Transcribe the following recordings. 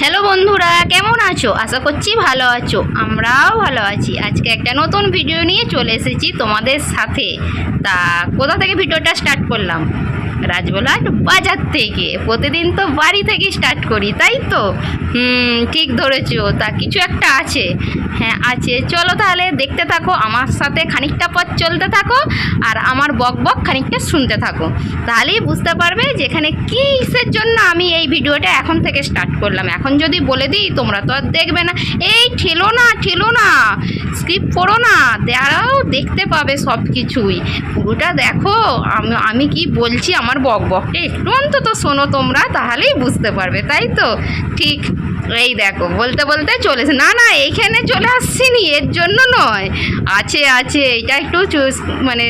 Hello বন্ধুরা, কেমন আছো? আশা করছি ভালো আছো। আমরাও ভালো আছি। আজকে একটা নতুন ভিডিও নিয়ে চলে এসেছি তোমাদের সাথে। তা কোথা থেকে ভিডিওটা স্টার্ট করলাম? রাজবলহাট বাজার থেকে। প্রতিদিন তো বাড়ি থেকে স্টার্ট করি, তাই তো? ঠিক ধরেছো। তা কিছু একটা আছে, হ্যাঁ আছে। চলো তাহলে দেখতে থাকো, আমার সাথে খানিকটা পথ চলতে থাকো আর আমার বক বক খানিকটা শুনতে থাকো। তাহলেই বুঝতে পারবে যে এখানে কিসের জন্য আমি এই ভিডিওটা এখন থেকে স্টার্ট করলাম। এখন যদি বলে দিই তোমরা তো আর দেখবে না। এই ঠেলো না, স্কিপ করো না, দাঁড়াও, দেখতে পাবে সব কিছুই। পুরোটা দেখো আমি কি বলছি, আমার বক বকটা একটু অন্তত শোনো তোমরা, তাহলেই বুঝতে পারবে, তাই তো? ঠিক এই দেখো, বলতে বলতে চলেছে। না এইখানে চলে আসছিনি, এর জন্য নয়। আছে এটা একটু মানে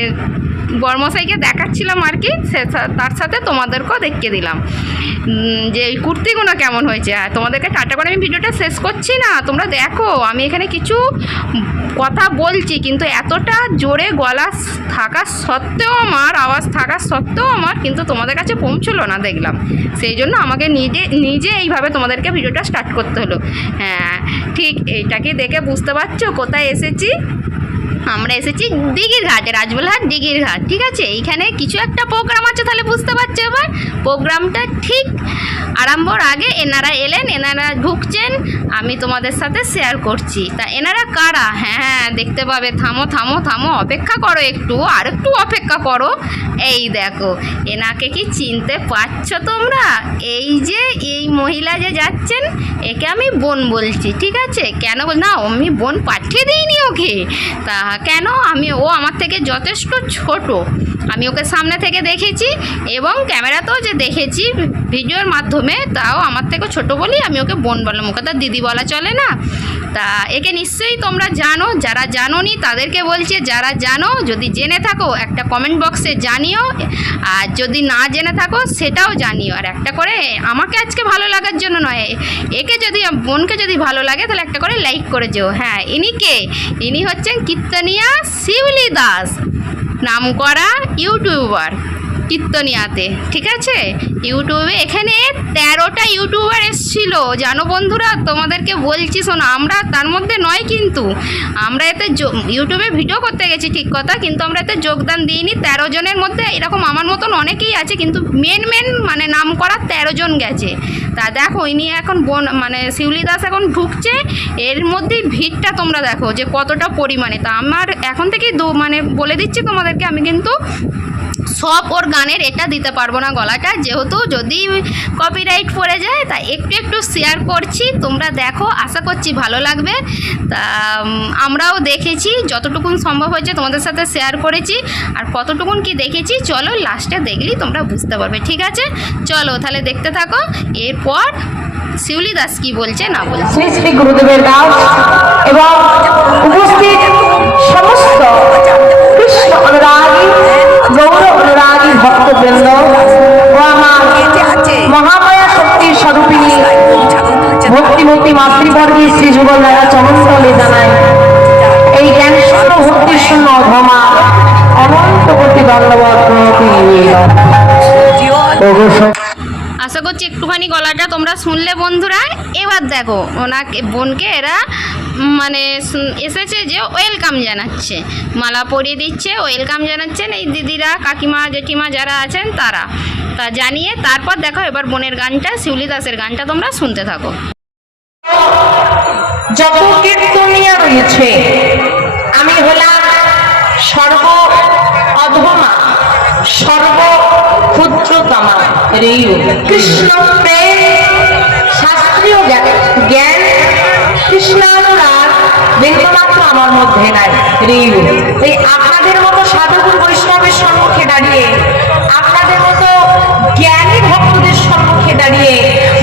বর্মশাইকে দেখাচ্ছিলাম আর কি, তার সাথে তোমাদেরকেও দেখিয়ে দিলাম যে এই কুর্তিগুলো কেমন হয়েছে। তোমাদেরকে টাটা করে আমি ভিডিওটা শেষ করছি না, তোমরা দেখো। আমি এখানে কিছু কথা বলছি, কিন্তু এতটা জোরে গলা থাকা সত্ত্বেও আমার, আওয়াজ থাকা সত্ত্বেও আমার কিন্তু তোমাদের কাছে পৌঁছলো না, দেখলাম। সেই জন্য আমাকে নিজে এইভাবে তোমাদেরকে ভিডিওটা স্টার্ট করতে হলো। হ্যাঁ ঠিক, এইটাকে দেখে বুঝতে পারছো কোথায় এসেছি? আমরা এসেছি দিঘির ঘাটে, রাজবলহাট দিঘির ঘাট। ঠিক আছে, এইখানে কিছু একটা প্রোগ্রাম আছে, তাহলে বুঝতে পারছো এবার। প্রোগ্রামটা ঠিক আরম্ভর আগে এনারা এলেন, এনারা ঢুকছেন, আমি তোমাদের সাথে শেয়ার করছি। তা এনারা কারা? হ্যাঁ দেখতে পাবে। থামো, অপেক্ষা করো, আর একটু অপেক্ষা করো। এই দেখো, এনাকে কি চিনতে পারছো তোমরা? এই মহিলা যে যাচ্ছেন, একে আমি বোন বলছি। ঠিক আছে, কেন না আমি বোন পাঠিয়ে দিইনি ওকে। তা কেন? ও আমার থেকে যথেষ্ট ছোট। আমি ওকে সামনে থেকে দেখেছি এবং ক্যামেরাতেও যে দেখেছি ভিডিওর মাধ্যমে, তাও আমার থেকে ছোট বলেই আমি ওকে বোন বললাম। ওকে তো দিদি বলা চলে না। তা একে নিশ্চয়ই তোমরা জানো, যারা জানোনি তাদেরকে বলছি, যারা জানো যদি জেনে থাকো একটা কমেন্ট বক্সে জানিও, আর যদি না জেনে থাকো সেটাও জানিও। আর একটা করে, আমাকে আজকে ভালো লাগার জন্য নয়, একে যদি, বোনকে যদি ভালো লাগে তাহলে একটা করে লাইক করে যেও। হ্যাঁ, ইনি হচ্ছেন কীর্তনিয়া শিউলি দাস, নামকরা ইউটিউবার কীর্তনিয়াতে। ঠিক আছে, ইউটিউবে এখানে 13টা ইউটিউবার এসেছিল, জানো বন্ধুরা? তোমাদেরকে বলছি শোনো, আমরা তার মধ্যে নয়, কিন্তু আমরা এতে ইউটিউবে ভিডিও করতে গেছি ঠিক কথা, কিন্তু আমরা এতে যোগদান দিইনি। 13 জনের মধ্যে এরকম আমার মতন অনেকেই আছে, কিন্তু মেন মানে নাম করা 13 জন গেছে। তা দেখো, ইনি এখন মানে শিউলি দাস এখন ঢুকছে, এর মধ্যেই ভিড়টা তোমরা দেখো যে কতটা পরিমাণে। তা আমার এখন থেকে মানে বলে দিচ্ছি তোমাদেরকে, আমি কিন্তু সব ওর গানের এটা দিতে পারবো না গলাটা, যেহেতু যদি কপিরাইট পড়ে যায়, তাই একটু শেয়ার করছি। তোমরা দেখো, আশা করছি ভালো লাগবে। তা আমরাও দেখেছি, যতটুকুন সম্ভব হয়েছে তোমাদের সাথে শেয়ার করেছি, আর কতটুকুন কি দেখেছি চলো লাস্টে দেখলেই তোমরা বুঝতে পারবে। ঠিক আছে, চলো তাহলে দেখতে থাকো। এরপর শিউলি দাস কি বলছে না বলছে। শ্রী শ্রী গুরুদেবের দাস এবং উপস্থিত সমস্ত কৃষ্ণ অনুরাগী, গৌর অনুরাগী ভক্তবৃন্দ ও আমার মহামায়া শক্তির স্বরূপিণী ভক্তিমতী মাতৃবর্গী শ্রী যুগলরা চরণতলে জানায় এই জ্ঞান শূন্য ভক্তি শূন্য অধমা অনন্ত কোটি দণ্ডবত প্রণতি। আশা করছি একটুখানি গলাটা তোমরা শুনলে বন্ধুরা। এবার দেখো, ওনাকে বোনকে এরা মানে এসেছে যে ওয়েলকাম জানাচ্ছে, মালা পরিয়ে দিচ্ছে, ওয়েলকাম জানাচ্ছেন এই দিদিরা, কাকিমা, জেঠিমা যারা আছেন তারা। তা জানিয়ে তারপর দেখো এবার বোনের গানটা, শিউলি দাসের গানটা তোমরা শুনতে থাকো। যত কীর্তনিয়া রয়েছে, আমি হলাম সর্ব অধমা, সর্ব ক্ষুদ্রতমা। কৃষ্ণ প্রেম, শাস্ত্রীয় জ্ঞান, কৃষ্ণানুরাগ বিন্দুমাত্র আমার মধ্যে নাই। এই আপনাদের মতো সাধুগুরু বৈষ্ণবের সম্মুখে দাঁড়িয়ে, আপনাদের মতো জ্ঞানী ভক্তদের সম্মুখে দাঁড়িয়ে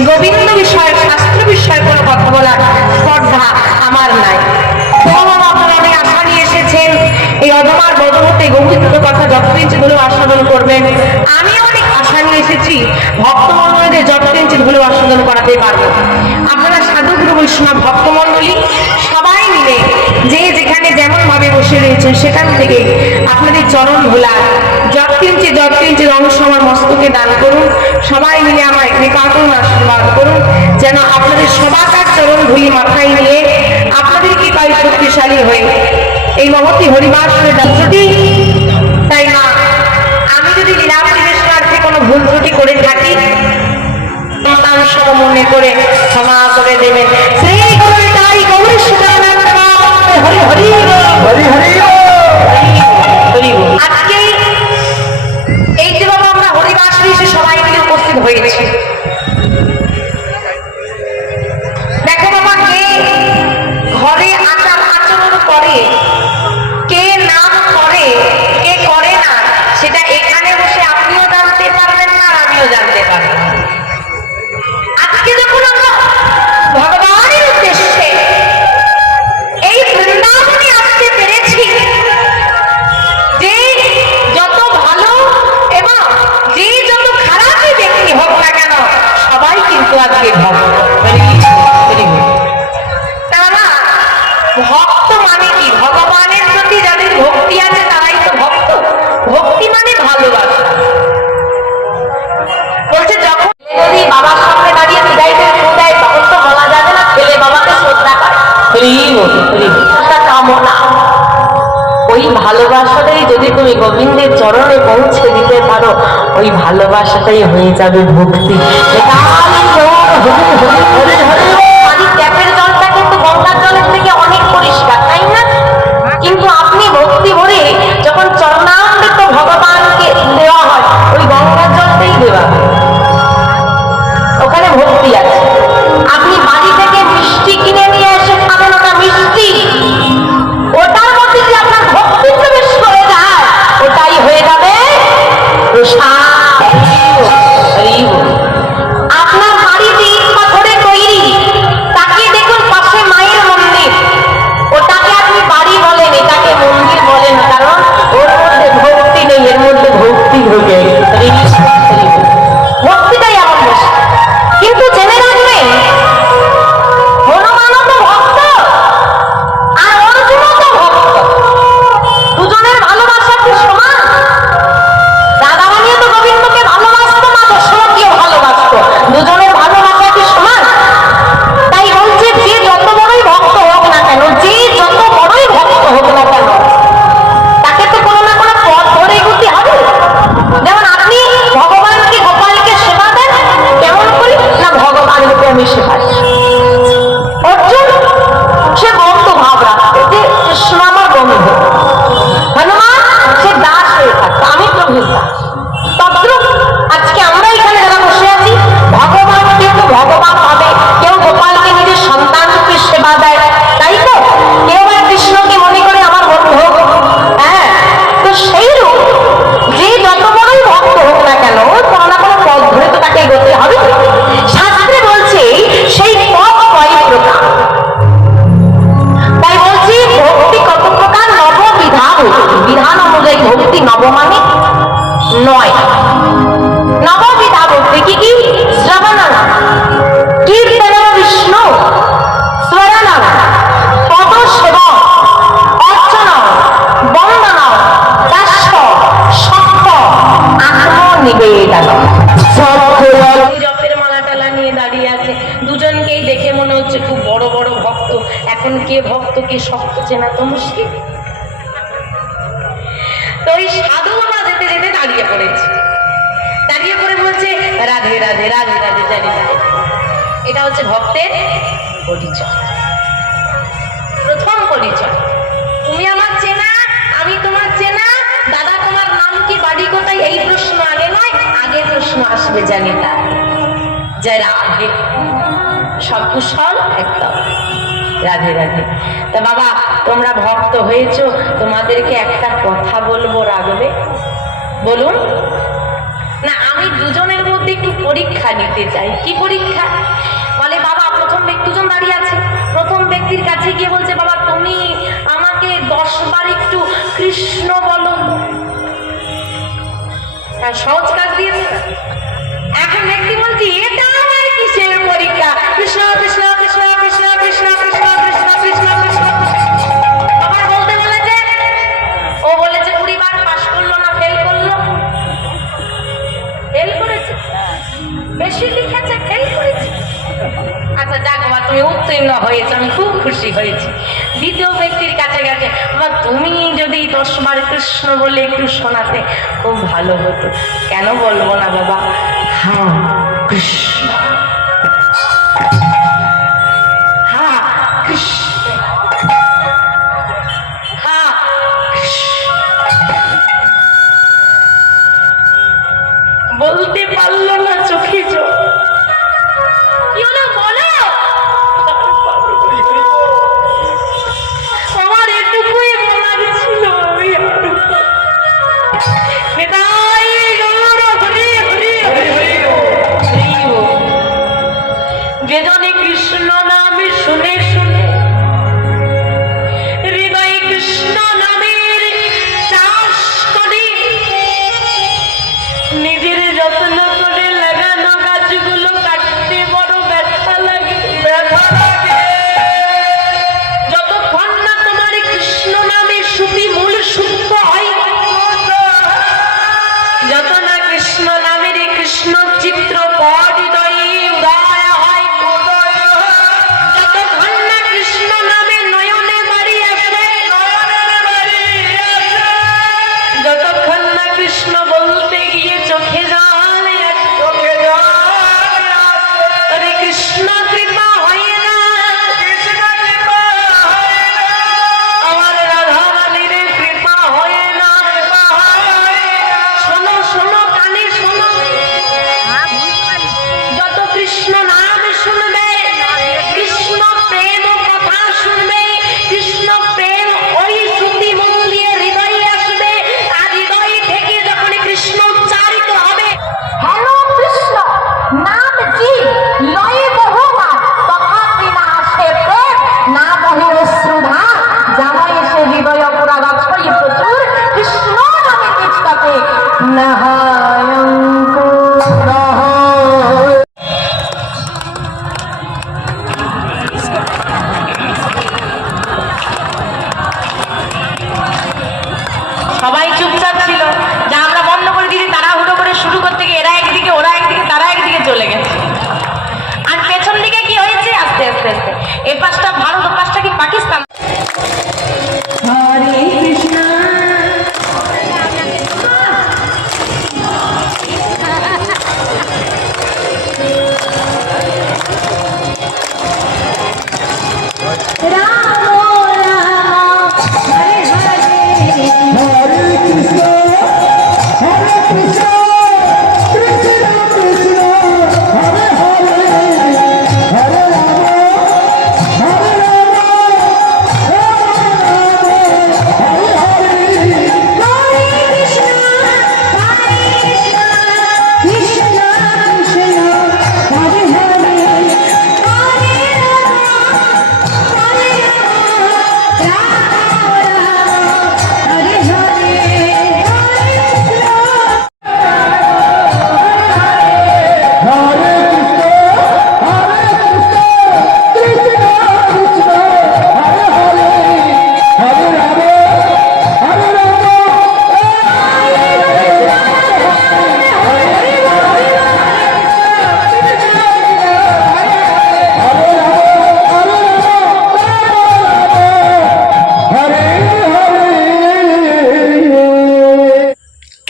গোবিন্দ বিষয়, শাস্ত্র বিষয়ে কোনো কথা বলার স্পর্ধা আমার নাই। আপনারা অনেক আশা নিয়ে এসেছেন, এই অধমার বদমতে গোবিন্দ কথা যতদিন হলেও আস্বাদন করবেন। আমিও অনেক আশা নিয়ে এসেছি, ভক্তমন্ডলীদের যতদিন হলেও আস্বাদন করাতে পারবো। আপনারা সাধুগুরু বৈষ্ণব ভক্তমন্ডলী সবাই মিলে যে যেখানে যেমন ভাবে বসে রয়েছেন সেখান থেকে আপনাদের চরণ ভোলার যৎকিঞ্চিত অংশ আমার মস্তকে দান করুন। সবাই মিলে আমায় কৃপা করুন, আশীর্বাদ করুন, যেন আপনাদের সবাকার চরণ ধুলি মাথায় নিয়ে আপনাদের কৃপায় শক্তিশালী হয়ে এই মহতি হরিবাসের দায়িত্বটি। তাই না, আমি যদি লীলা পরিবেশনার্থে কোনো ভুল ত্রুটি করে থাকি সন্তান সব মনে করে ক্ষমা করে দেবেন। সেই করে তাই গৌরী সীতারাম হরি হরি হরি হরি হরি। আজকে এই যে বাবা আমরা হরিবাসে এসে সবাই মিলে উপস্থিত হয়েছি, দেখো বাবা কে ঘরে আচার আচরণ করে, কে নাম করে, কে করে না, সেটা এখানে বসে আপনিও জানতে পারবেন না, আমিও জানতে পারবো। আজকে যখন আমরা ভগবানের উদ্দেশ্যে এই বৃন্দাবনে আসতে পেরেছি, যে যত ভালো এবং যে যত খারাপই ব্যক্তি হোক না কেন সবাই কিন্তু আজকে ভক্ত। তারা ভক্ত মানে কি? ভগবানের প্রতি যাদের ভক্তি আছে তারাই তো ভক্ত। ভক্তি মানে ভালোবাসা। বলছে যখন যদি বাবার সামনে দাঁড়িয়ে বিদায়দের ফু দেয় তখন তো বলা যাবে না ছেলে বাবাকে শ্রদ্ধা করে। কামনা ওই ভালোবাসাটাই যদি তুমি গোবিন্দের চরণে পৌঁছে দিতে পারো, ওই ভালোবাসাটাই হয়ে যাবে ভক্তি। ট্যাপের জলটা কিন্তু গঙ্গার জলের থেকে অনেক পরিষ্কার, তাই না? কিন্তু আপনি ভক্তি ভরে যখন চরণামৃত ভগবানকে দেওয়া হয়, ওই গঙ্গার জলটাই দেওয়া হয়, ওখানে ভক্তি আছে। আপনি বাড়ি থেকে মিষ্টি কিনে নিয়ে এসে খাবেন, ওটা মিষ্টি, ওটার মধ্যে যে আপনার ভক্তি প্রবেশ করে যায় ওটাই হয়ে যাবে প্রসাদ। আপনার বাড়িতে ইট পাথরে তৈরি, তাকিয়ে দেখুন পাশে মায়ের মন্দির, ওটাকে আপনি বাড়ি বলেন, এটাকে মন্দির বলেন, কারণ ওর মধ্যে ভক্তি নেই, এর মধ্যে ভক্তি ঢুকে। ভক্তিটাই এমন বসে। কিন্তু জেনে রাখবেন হনুমানও তো ভক্ত আর অর্জুনও তো ভক্ত, দুজনের ভালোবাসা কি সমান? রাধারানীও তো গোবিন্দকে ভালোবাসতো না, দশরথীও ভালোবাসতো, দুজনের ভালোবাসা কি সমান? তাই বলছে যে যত বড়ই ভক্ত হোক না কেন, যে যত বড়ই ভক্ত হোক না কেন, তাকে তো কোনো না কোনো পথ ধরে এগোতে হবে। যেমন আপনি ভগবানকে গোপালকে সেবা দেন কেমন করি না, ভগবানকে আমি সেবা দিই। অর্জুন সে বন্ধু ভাব রাখতো যে কৃষ্ণ আমার বন্ধু, হনুমান সে দাস হয়ে থাকতো, আমি প্রভুর দাস। তদ্রুপ আজকে আমরা এখানে যারা বসে আছি, ভগবান কেউ তো ভগবান হবে, কেউ গোপালকে নিজের সন্তানকে সেবা দেয়, তাই তো? কেউ আর কৃষ্ণকে মনে করে আমার বন্ধু। হ্যাঁ, তো সেই রূপ যে যত বড়ই ভক্ত হোক না কেন, কোনো না কোনো পথ ধরে তো তাকে এগোতে হবে। শাস্ত্রে বলছে সেই পথ কয় প্রকার। তাই বলছি ভক্তি কত প্রকার? নববিধা ভক্তি। বিধান অনুযায়ী ভক্তি নব মানে 9। নববিধা ভক্তি কি কি? শ্রবণান, কীর্তন বিষ্ণু, স্মরণান, পদ সেবন, অর্চনা, বন্দনা, দাস্য, সক্ষ, আত্মনিবেদন। জপের মালা টালা নিয়ে দাঁড়িয়ে আছে, দুজনকেই দেখে মনে হচ্ছে খুব বড় বড় ভক্ত। এখন কে ভক্ত কে শক্ত চেনা তো মুশকিল। তো এই সাধু বাবা যেতে যেতে দাঁড়িয়ে পড়েছে, দাঁড়িয়ে পড়ে বলছে রাধে রাধে রাধে রাধে জানি রাধে। এটা হচ্ছে ভক্তের পরিচয়, প্রথম পরিচয়। তুমি আমার চেনা, আমি তোমার চেনা। দাদা তোমার নাম কি, বাড়ি কোথায়, এই প্রশ্ন আগে নয়, আগে প্রশ্ন আসবে জানি না যাই রাধে, সব কুশল একদম রাধে রাধে। তা বাবা তোমরা ভক্ত হয়েছো, তোমাদেরকে একটা কথা বলবো, রাখবে? বলুন না। আমি দুজনের মধ্যে একটু পরীক্ষা নিতে চাই। কি পরীক্ষা? বলে বাবা প্রথম ব্যক্তি, দুজন দাঁড়িয়ে আছে, প্রথম ব্যক্তির কাছে গিয়ে বলছে বাবা তুমি আমাকে 10 বার একটু কৃষ্ণ বলো। সহজ কাজ দিয়েছে না। এখন ব্যক্তি বলছি এটা আমার কিসের পরীক্ষা? কৃষ্ণ কৃষ্ণ কৃষ্ণ কৃষ্ণ কৃষ্ণ কৃষ্ণ কৃষ্ণ কৃষ্ণ কৃষ্ণ। তুমি উত্তীর্ণ হয়েছে, আমি খুব খুশি হয়েছি। দ্বিতীয় ব্যক্তির কাছে গেছে, বাবা তুমি যদি 10 বার কৃষ্ণ বলে একটু শোনাতে খুব ভালো হতো। কেন বলবো না বাবা? হ্যাঁ কৃষ্ণ, হ্যাঁ কৃষ্ণ, হ্যাঁ কৃষ্ণ। বলতে পারলো না, চোখে জল। কি হলো বলো? আমার এটুকুই বলার ছিল। বেদনে কৃষ্ণ নাম শুনে শুনে হৃদয়ে কৃষ্ণ নামের চাষ করে নিজের যত্ন করে লাগানো গাছগুলো কাটতে বড় ব্যথা লাগে, ব্যথা লাগে। যতক্ষণ না তোমার কৃষ্ণ নামে সুতি মূল শুদ্ধ হয়, যত না কৃষ্ণ নামের কৃষ্ণ চিত্র পট হৃদয়ে উদয় হয়, যতক্ষণ না কৃষ্ণ নামে নয়নে বাড়ি আসে, যতক্ষণ না কৃষ্ণ বলতে গিয়ে চোখে জল আসে, আরে কৃষ্ণ কৃপা হয় না, আমার রাধা রানীর কৃপা হয় না। শোনো শোনো, কানে শোনো, যত কৃষ্ণ নাম শুনবে, কৃষ্ণ প্রেম কথা শুনবে, কৃষ্ণ প্রেম ওই শ্রুতি মন দিয়ে হৃদয়ে আসবে, আর হৃদয় থেকে যখন কৃষ্ণ উচ্চারিত হবে, হেলো কৃষ্ণ নাম কি লয়ে বহুবার তথাপি না আসে প্রেম, না বহে অশ্রুধা জামাই এসে হৃদয় অপরাধ ছড়ি প্রচুর, কৃষ্ণ নামে তেজটাকে না হয় অঙ্কুর। সবাই চুপচাপ ছিল, যা আমরা বন্ধ করে দিয়েছি তাড়াহুড়ো করে শুরু করতে গিয়ে এরা একদিকে ওরা একদিকে তারা একদিকে চলে গেছে। আর পেছন দিকে কি হয়েছে? আস্তে আস্তে আস্তে এ পাশটা ভারত, ও পাশটা কি পাকিস্তান। হরে কৃষ্ণ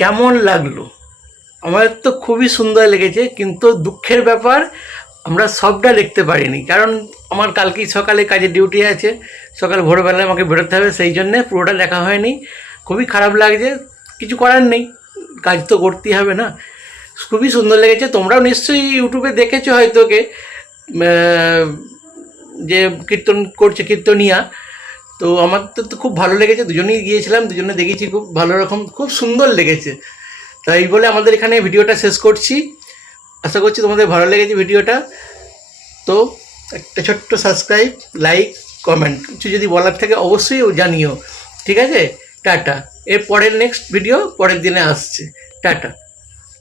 কেমন লাগলো? আমার তো খুবই সুন্দর লেগেছে, কিন্তু দুঃখের ব্যাপার আমরা সবটা দেখতে পারিনি, কারণ আমার কালকেই সকালে কাজে ডিউটি আছে, সকাল ভোরবেলায় আমাকে বেরোতে হবে, সেই জন্যে পুরোটা দেখা হয়নি। খুবই খারাপ লাগছে, কিছু করার নেই, কাজ তো করতেই হবে না। খুবই সুন্দর লেগেছে। তোমরাও নিশ্চয়ই ইউটিউবে দেখেছো হয়তো যে কীর্তন করছে কীর্তনিয়া, তো আমার তো খুব ভালো লেগেছে। দুজনেই গিয়েছিলাম, দুজনে দেখেছি, খুব ভালো রকম, খুব সুন্দর লেগেছে। তাই বলে আমাদের এখানে ভিডিওটা শেষ করছি। আশা করছি তোমাদের ভালো লেগেছে ভিডিওটা। তো একটা ছোট্ট সাবস্ক্রাইব, লাইক, কমেন্ট কিছু যদি বলার থাকে অবশ্যই জানিও, ঠিক আছে? টাটা। এর পরের নেক্সট ভিডিও পরের দিনে আসছে। টাটা।